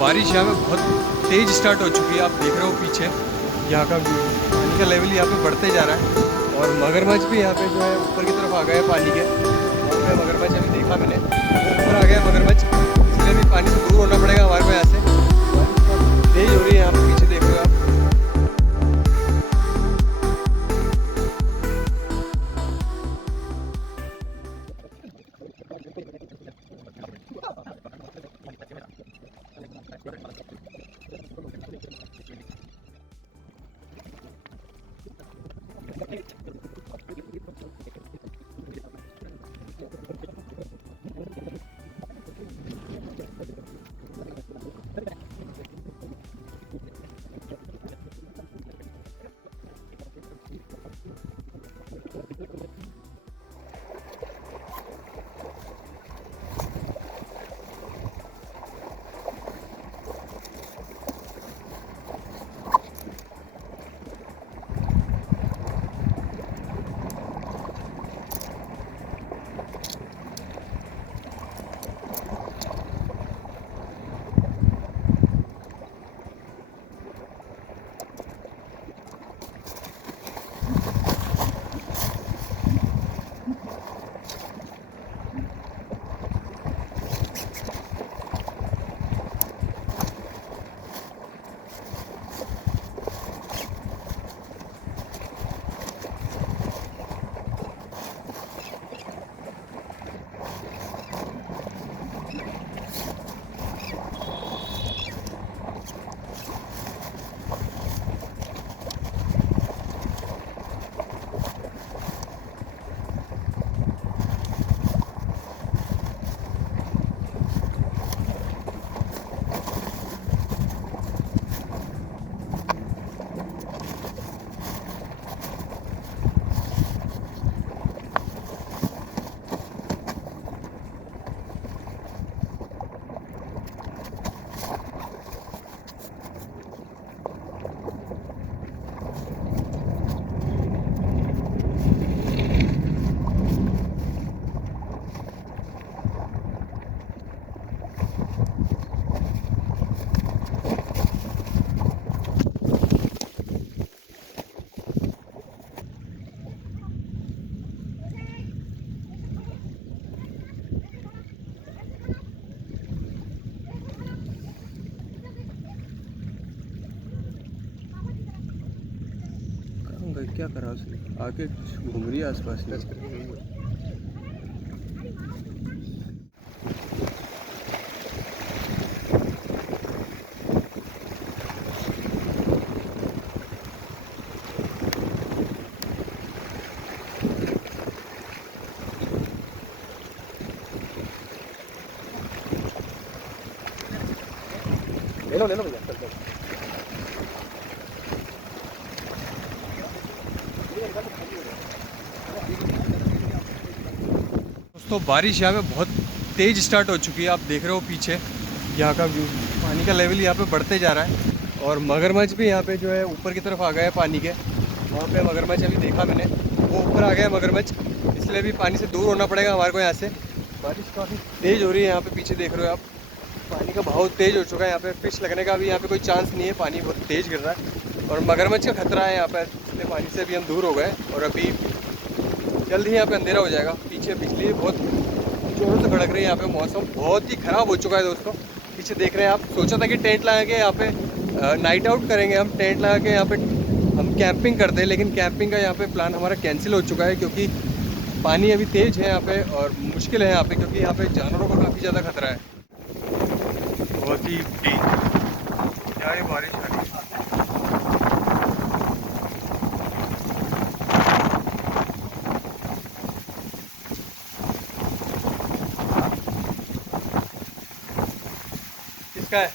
बारिश यहाँ पे बहुत तेज़ स्टार्ट हो चुकी है। आप देख रहे हो पीछे यहाँ का पानी का लेवल यहाँ पे बढ़ते जा रहा है और मगरमच्छ भी यहाँ पे जो है ऊपर की तरफ आ गया है पानी के। वहाँ पे मगरमच्छ अभी देखा मैंने, वो ऊपर आ गया मगरमच्छ, इसलिए भी पानी से दूर होना पड़ेगा हमारे को यहाँ से। बारिश तेज़ हो रही है यहाँ पे, पीछे देख रहे हो आप। क्या करा उसने, आके घूम रही है आसपास में। ले लो भैया, चल। दोस्तों बारिश यहाँ पे बहुत तेज़ स्टार्ट हो चुकी है। आप देख रहे हो पीछे यहाँ का व्यू, पानी का लेवल यहाँ पे बढ़ते जा रहा है और मगरमच्छ भी यहाँ पे जो है ऊपर की तरफ आ गया है पानी के। वहाँ पे मगरमच्छ अभी देखा मैंने, वो ऊपर आ गया है मगरमच्छ, इसलिए भी पानी से दूर होना पड़ेगा हमारे को यहाँ से। बारिश काफ़ी तेज़ हो रही है यहाँ पे, पीछे देख रहे हो आप, पानी का बहाव तेज़ हो चुका है। यहाँ पे फिश लगने का भी यहाँ पे कोई चांस नहीं है, पानी बहुत तेज़ गिर रहा है और मगरमच्छ का खतरा है यहाँ पर, इसलिए पानी से भी हम दूर हो गए और अभी जल्द ही यहाँ पे अंधेरा हो जाएगा। पीछे बिजली बहुत जोरों से भड़क रही है, यहाँ पे मौसम बहुत ही ख़राब हो चुका है दोस्तों। पीछे देख रहे हैं आप, सोचा था कि टेंट लगा के यहाँ पे नाइट आउट करेंगे, हम टेंट लगा के यहाँ पे हम कैंपिंग करते हैं, लेकिन कैंपिंग का यहाँ पे प्लान हमारा कैंसिल हो चुका है क्योंकि पानी अभी तेज़ है यहाँ पे और मुश्किल है यहाँ पे, क्योंकि यहाँ पे जानवरों का काफ़ी ज़्यादा खतरा है। बहुत ही क्या ये बारिश आ रही है। किसका है?